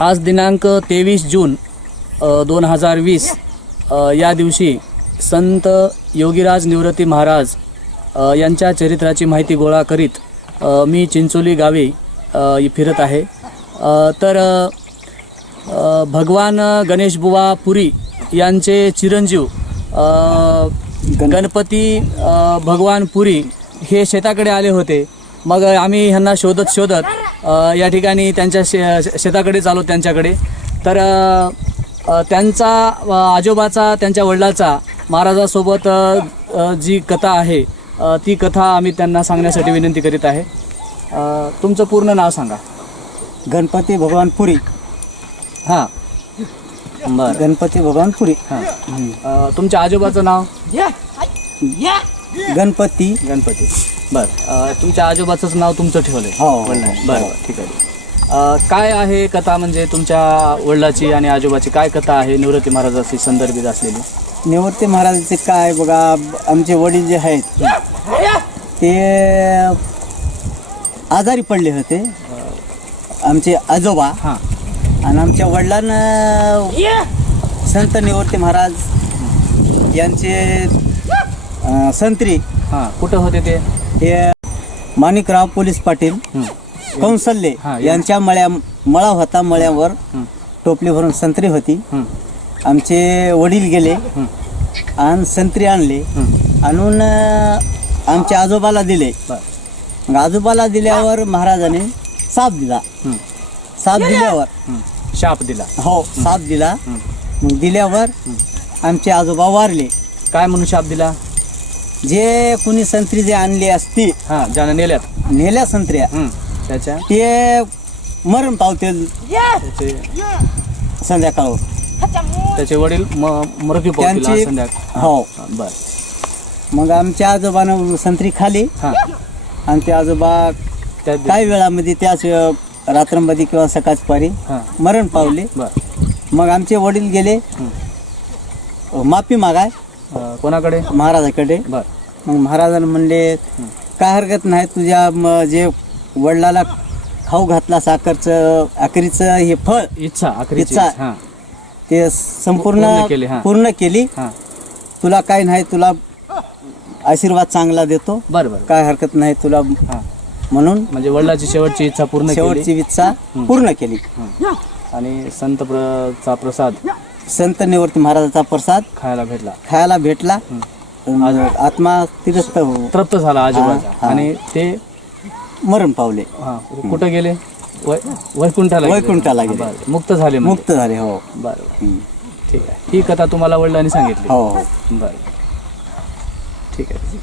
आज दिनांक तेवीस जून दोन हजार वीस या दिवशी संत योगीराज निवृत्ती महाराज यांच्या चरित्राची माहिती गोळा करीत मी चिंचोली गावी फिरत आहे. तर भगवान गणेशबुवा पुरी यांचे चिरंजीव गणपती भगवान पुरी हे शेताकडे आले होते. मग आम्ही ह्यांना शोधत शोधत या ठिकाणी त्यांच्या शे शेताकडे चालू त्यांच्याकडे. तर त्यांचा आजोबाचा त्यांच्या वडिलाचा महाराजासोबत जी कथा आहे ती कथा आम्ही त्यांना सांगण्यासाठी विनंती करीत आहे. अ, तुमचं पूर्ण नाव सांगा. गणपती भगवान पुरी. हां. बरं. गणपती भगवान पुरी. हां. अ, तुमच्या आजोबाचं नाव? गणपती. गणपती. बरं. तुमच्या आजोबाचंच नाव तुमचं ठेवलंय. हो. बरं बरं. ठीक आहे. अ, काय आहे कथा म्हणजे तुमच्या वडिलाची आणि आजोबाची? काय कथा आहे निवृत्ती महाराजाशी संदर्भित असलेली? निवृत्ती महाराजांचे काय बघा आमचे वडील जे आहेत ते आजारी पडले होते. आमचे आजोबा हां. आणि आमच्या वडिलांना संत निवृत्ती महाराज यांचे अं, संत्री हां कुठं होते ते? हे माणिकराव पोलीस पाटील. कौसल्ले. यांच्या मळ्या मळा होता मळ्यावर. टोपली भरून संत्री होती. आमचे वडील गेले. आणि संत्री आणले. आणून आमच्या आजोबाला दिले आजोबाला दिल्यावर महाराजाने साप दिला. साप दिल्यावर. शाप दिला हो साप दिला. मग दिल्यावर आमचे आजोबा वारले काय म्हणून शाप दिला जे कुणी संत्री जे आणली असती हां ज्यानं नेल्यात. नेल्या संत्र्या हं. त्याच्या? ते मरण पावतील त्याचे संध्याकाळ त्याचे वडील म- मृत्यू पावतील आज त्यांची संध्याकाळ. हो. हां, बरं. मग आमच्या आजोबानं संत्री खाली. हां. आणि ते आजोबा त्या दिवशी- काही वेळामध्ये त्याच अ, रात्रंमध्ये किंवा सकाळपारी हां. मरण पावले. बरं. मग आमचे वडील गेले. हं. माफी मागाय. अं, कोणाकडे? महाराजाकडे. बरं. मग महाराजांना म्हणले काय हरकत नाही तुझ्या म, जे वडिलाला खाऊ घातला साखरचं आखरीचं हे फळ इच्छा आखरीची इच्छा. हां. ते संपूर्ण पूर्ण केली, हां. पूर्ण केली. हां. तुला काय नाही तुला आशीर्वाद चांगला देतो. बरं बरं. काय हरकत नाही तुला हां. म्हणून म्हणजे वडिलाची शेवटची इच्छा पूर्ण शेवटची केली इच्छा पूर्ण केली. हं. आणि संत प्र चा प्रसाद संत निवृत्ती महाराजाचा प्रसाद खायला भेटला. खायला भेटला. आत्मा तिरस्त हो- तृप्त झाला आजोबाचा हां. आणि ते मरण पावले हां कुठं गेले वै वैकुंठाला गेले. वैकुंठाला गेले. बरं. मुक्त झाले म्हणजे. मुक्त झाले हो बरं बरं. ठीक आहे ही कथा तुम्हाला वडिलांनी सांगितली हो हो बरं ठीक आहे